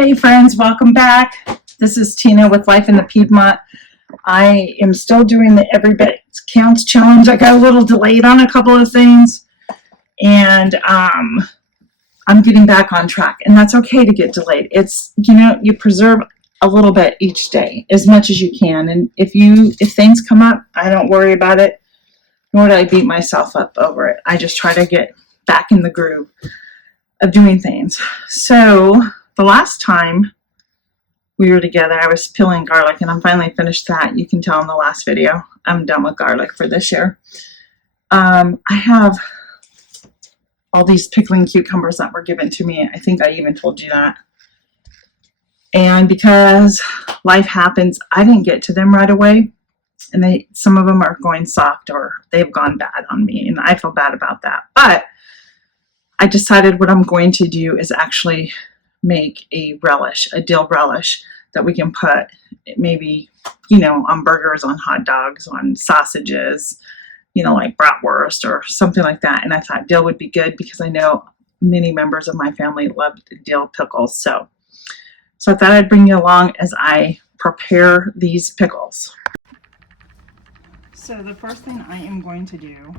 Hey friends, welcome back. This is Tina with Life in the Piedmont. I am still doing the Every Bit Counts challenge. I got a little delayed on a couple of things, and I'm getting back on track, and that's okay to get delayed. It's, you preserve a little bit each day as much as you can, and if things come up, I don't worry about it, nor do I beat myself up over it. I just try to get back in the groove of doing things. So the last time we were together, I was peeling garlic, and I'm finally finished that. You can tell in the last video, I'm done with garlic for this year. I have all these pickling cucumbers that were given to me. I think I even told you that. And because life happens, I didn't get to them right away. And some of them are going soft, or they've gone bad on me, and I feel bad about that. But I decided what I'm going to do is actually make a relish, a dill relish that we can put maybe, on burgers, on hot dogs, on sausages, like bratwurst or something like that. And I thought dill would be good because I know many members of my family love dill pickles. So I thought I'd bring you along as I prepare these pickles. So the first thing I am going to do,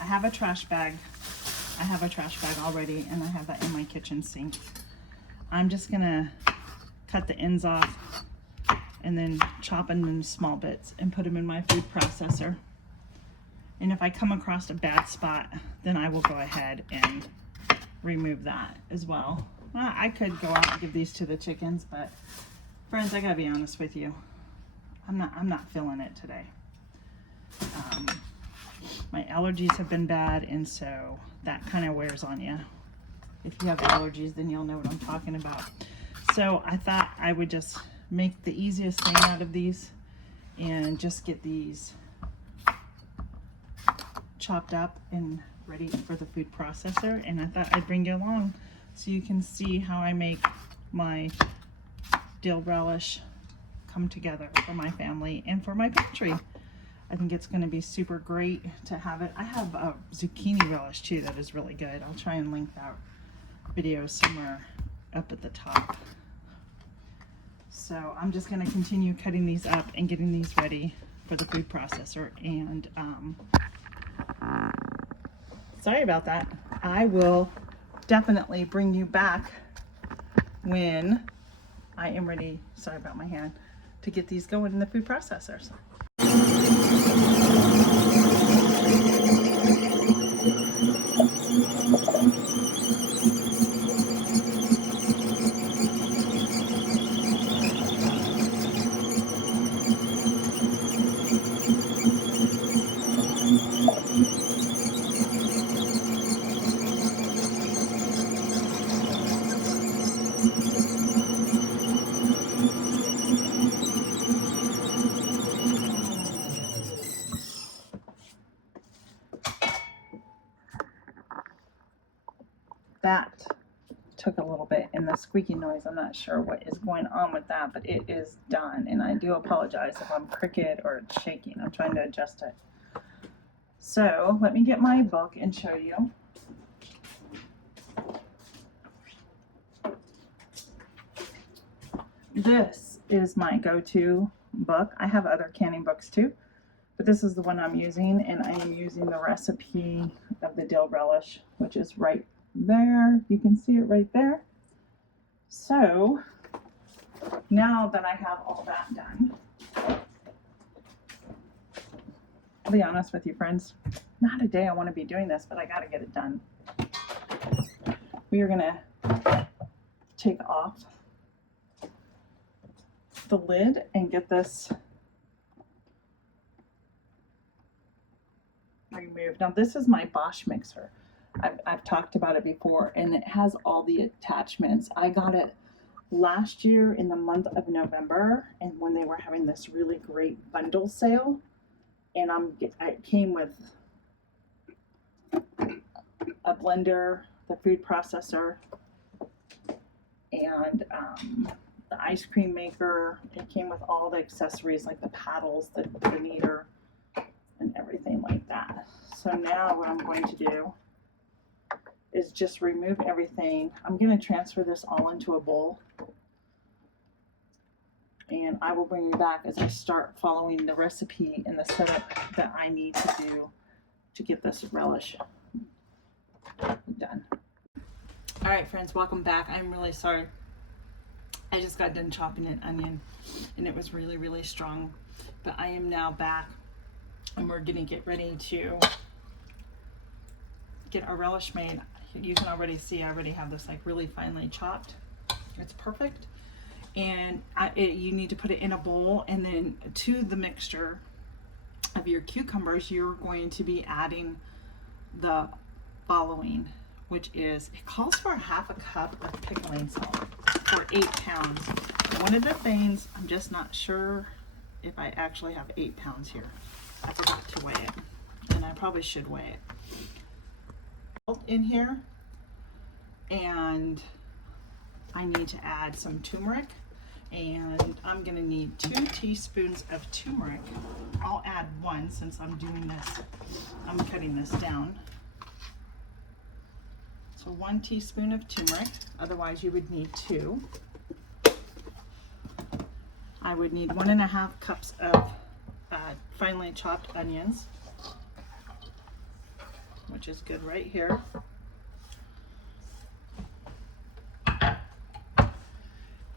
I have a trash bag. I have a trash bag already, and I have that in my kitchen sink. I'm just gonna cut the ends off and then chop them into small bits and put them in my food processor. And if I come across a bad spot, then I will go ahead and remove that as well. I could go out and give these to the chickens, but friends, I gotta be honest with you. I'm not feeling it today. My allergies have been bad, and so that kind of wears on you. If you have allergies, then you'll know what I'm talking about. So I thought I would just make the easiest thing out of these and just get these chopped up and ready for the food processor. And I thought I'd bring you along so you can see how I make my dill relish come together for my family and for my pantry. I think it's going to be super great to have it. I have a zucchini relish too that is really good. I'll try and link that video somewhere up at the top. So I'm just going to continue cutting these up and getting these ready for the food processor. And sorry about that. I will definitely bring you back when I am ready, sorry about my hand, to get these going in the food processors. That took a little bit, and the squeaky noise, I'm not sure what is going on with that, but it is done. And I do apologize if I'm crooked or it's shaking. I'm trying to adjust it. So let me get my book and show you. This is my go-to book. I have other canning books too, but this is the one I'm using, and I am using the recipe of the dill relish, which is right there. You can see it right there. So now that I have all that done, I'll be honest with you, friends, not a day I want to be doing this, but I got to get it done. We are going to take off the lid and get this removed. Now this is my Bosch mixer. I've talked about it before, and it has all the attachments. I got it last year in the month of November, and when they were having this really great bundle sale, and it came with a blender, the food processor, and the ice cream maker. It came with all the accessories like the paddles, the kneader, and everything like that. So now what I'm going to do is just remove everything. I'm going to transfer this all into a bowl. And I will bring you back as I start following the recipe and the setup that I need to do to get this relish done. All right, friends, welcome back. I'm really sorry. I just got done chopping an onion and it was really, really strong. But I am now back and we're gonna get ready to get our relish made. You can already see I already have this like really finely chopped. It's perfect. And you need to put it in a bowl, and then to the mixture of your cucumbers, you're going to be adding the following, which is, it calls for ½ cup of pickling salt for 8 pounds. One of the things, I'm just not sure if I actually have 8 pounds here. I forgot to weigh it, and I probably should weigh it. Salt in here, and I need to add some turmeric, and I'm gonna need 2 teaspoons of turmeric. I'll add 1 since I'm doing this, I'm cutting this down. So 1 teaspoon of turmeric, otherwise you would need 2. I would need 1½ cups of finely chopped onions, which is good right here.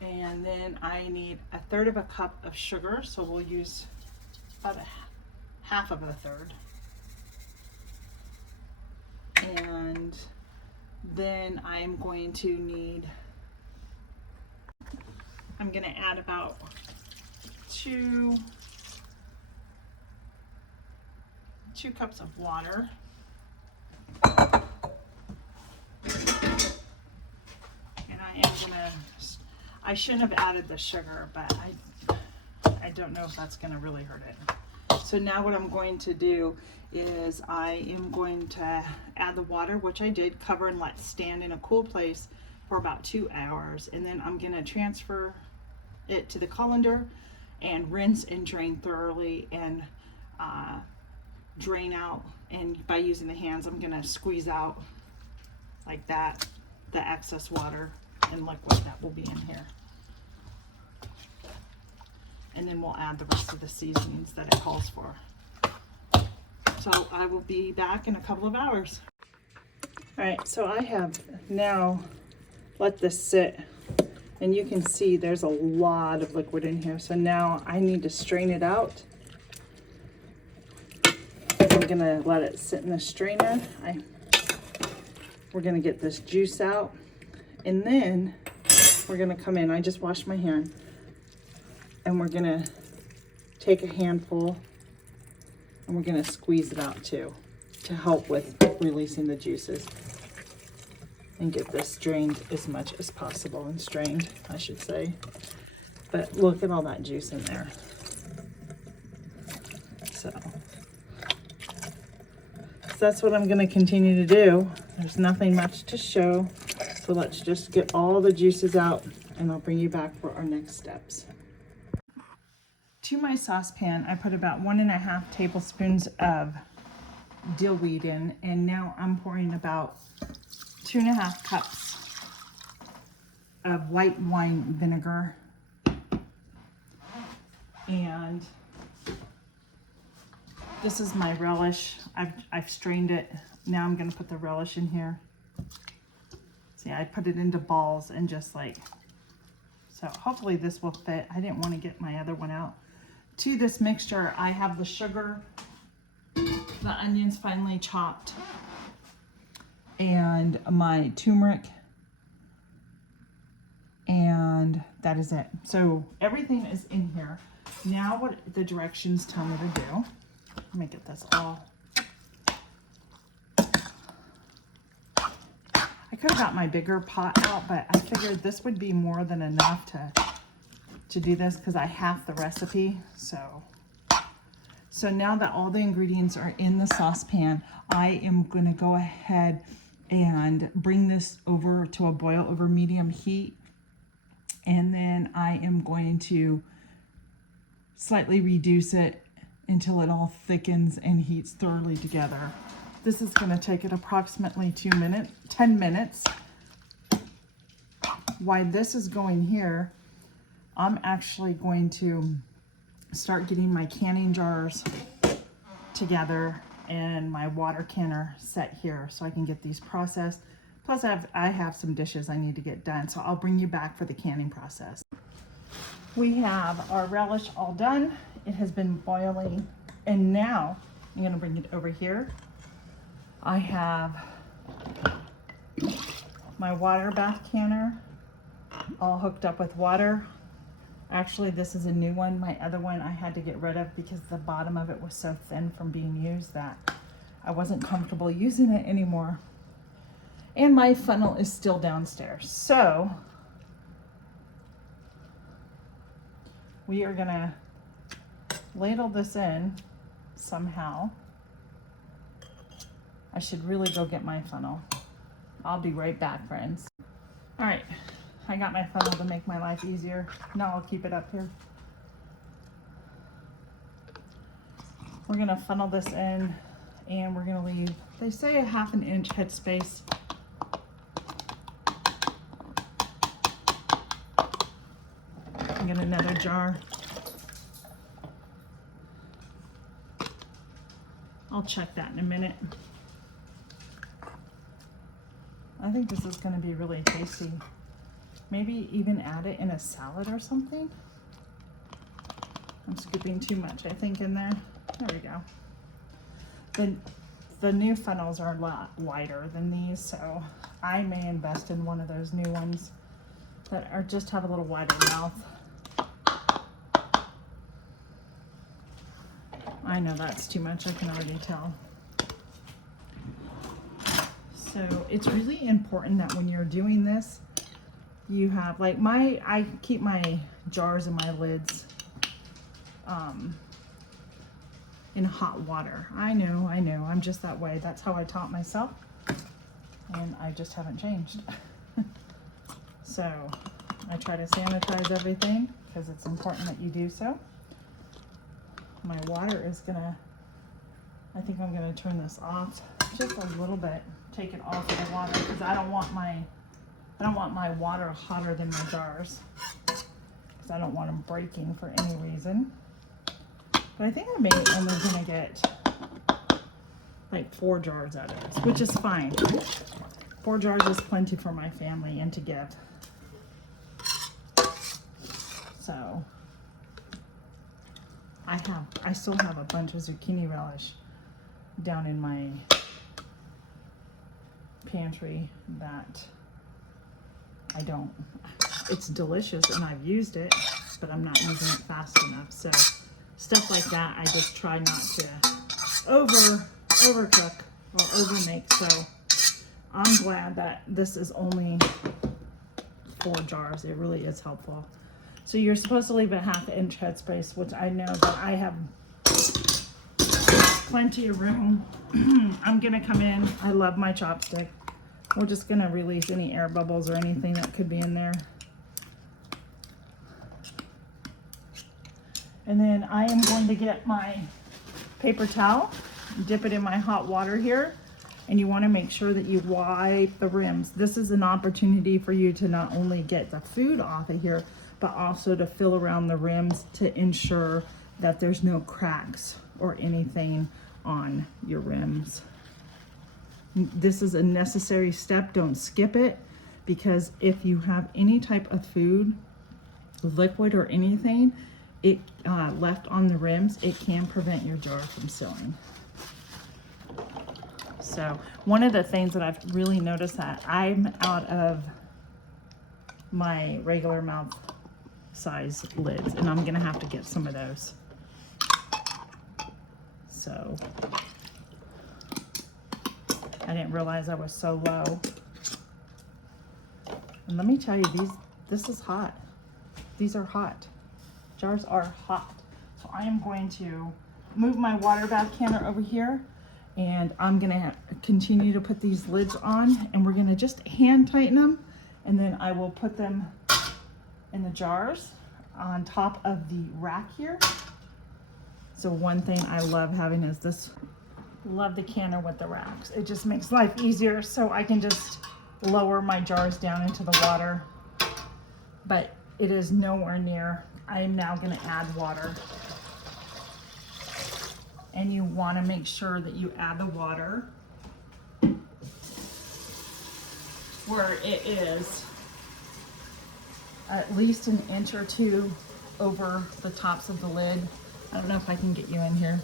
And then I need 1/3 cup of sugar, so we'll use about ½ of a third. And then I'm going to need, I'm going to add about 2 cups of water. And I am going to, I shouldn't have added the sugar, but I don't know if that's going to really hurt it. So now what I'm going to do is I am going to add the water, which I did, cover and let stand in a cool place for about 2 hours. And then I'm going to transfer it to the colander and rinse and drain thoroughly and drain out. And by using the hands, I'm going to squeeze out like that the excess water and liquid that will be in here. And then we'll add the rest of the seasonings that it calls for. So I will be back in a couple of hours. All right, so I have now let this sit, and you can see there's a lot of liquid in here. So now I need to strain it out. I'm gonna let it sit in the strainer. We're gonna get this juice out, and then we're gonna come in. I just washed my hand, and we're gonna take a handful and we're gonna squeeze it out too to help with releasing the juices and get this drained as much as possible, and strained, I should say. But look at all that juice in there. So that's what I'm gonna continue to do. There's nothing much to show. So let's just get all the juices out, and I'll bring you back for our next steps. To my saucepan, I put about 1½ tablespoons of dill weed in, and now I'm pouring about 2½ cups of white wine vinegar. And this is my relish. I've strained it. Now I'm gonna put the relish in here. See, I put it into balls and just like, so hopefully this will fit. I didn't want to get my other one out. To this mixture, I have the sugar, the onions finely chopped, and my turmeric, and that is it. So everything is in here. Now what the directions tell me to do, let me get this all. I could have got my bigger pot out, but I figured this would be more than enough to do this because I have the recipe. So now that all the ingredients are in the saucepan, I am going to go ahead and bring this over to a boil over medium heat. And then I am going to slightly reduce it until it all thickens and heats thoroughly together. This is going to take it approximately 10 minutes. While this is going here, I'm actually going to start getting my canning jars together and my water canner set here so I can get these processed. Plus I have some dishes I need to get done, so I'll bring you back for the canning process. We have our relish all done. It has been boiling, and now I'm going to bring it over here. I have my water bath canner all hooked up with water. Actually, this is a new one. My other one I had to get rid of because the bottom of it was so thin from being used that I wasn't comfortable using it anymore. And my funnel is still downstairs. So we are gonna ladle this in somehow. I should really go get my funnel. I'll be right back, friends. All right, I got my funnel to make my life easier. Now I'll keep it up here. We're gonna funnel this in and we're gonna leave, they say, a 1/2 inch headspace. Get another jar. I'll check that in a minute. I think this is going to be really tasty. Maybe even add it in a salad or something. I'm scooping too much, I think, in there. There we go. The new funnels are a lot wider than these, so I may invest in one of those new ones that are just have a little wider mouth. I know that's too much, I can already tell. So it's really important that when you're doing this, you have, like, I keep my jars and my lids in hot water. I know, I'm just that way. That's how I taught myself, and I just haven't changed. So I try to sanitize everything because it's important that you do so. My water is gonna, I think I'm gonna turn this off just a little bit, take it off of the water, because I don't want my water hotter than my jars, because I don't want them breaking for any reason. But I think I may only gonna get like 4 jars out of this, which is fine. 4 jars is plenty for my family and to give. So I still have a bunch of zucchini relish down in my pantry that I don't, it's delicious and I've used it, but I'm not using it fast enough. So stuff like that, I just try not to overcook or overmake. So I'm glad that this is only 4 jars. It really is helpful. So you're supposed to leave a 1/2 inch headspace, which I know that I have plenty of room. I'm gonna come in. I love my chopstick. We're just gonna release any air bubbles or anything that could be in there. And then I am going to get my paper towel, dip it in my hot water here, and you want to make sure that you wipe the rims. This is an opportunity for you to not only get the food off of here, but also to fill around the rims to ensure that there's no cracks or anything on your rims. This is a necessary step. Don't skip it, because if you have any type of food, liquid or anything, it left on the rims, it can prevent your jar from sealing. So one of the things that I've really noticed that I'm out of my regular mouth size lids, and I'm gonna have to get some of those. So I didn't realize I was so low. And let me tell you, this is hot. These are hot. Jars are hot. So I am going to move my water bath canner over here, and I'm gonna continue to put these lids on, and we're gonna just hand tighten them, and then I will put them in the jars on top of the rack here. So one thing I love having is this Love the canner with the racks. It just makes life easier, so I can just lower my jars down into the water. But it is nowhere near. I am now going to add water. And you want to make sure that you add the water where it is at least an inch or two over the tops of the lid. I don't know if I can get you in here.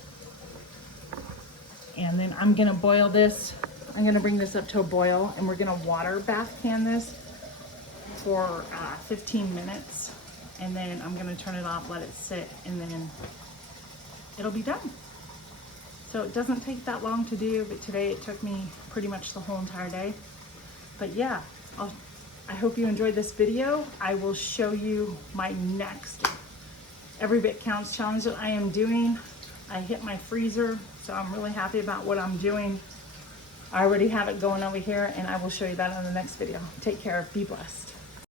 And then I'm gonna boil this. I'm gonna bring this up to a boil, and we're gonna water bath pan this for 15 minutes. And then I'm gonna turn it off, let it sit, and then it'll be done. So it doesn't take that long to do, but today it took me pretty much the whole entire day. But yeah, I hope you enjoyed this video. I will show you my next Every Bit Counts challenge that I am doing. I hit my freezer, so I'm really happy about what I'm doing. I already have it going over here, and I will show you that in the next video. Take care, be blessed.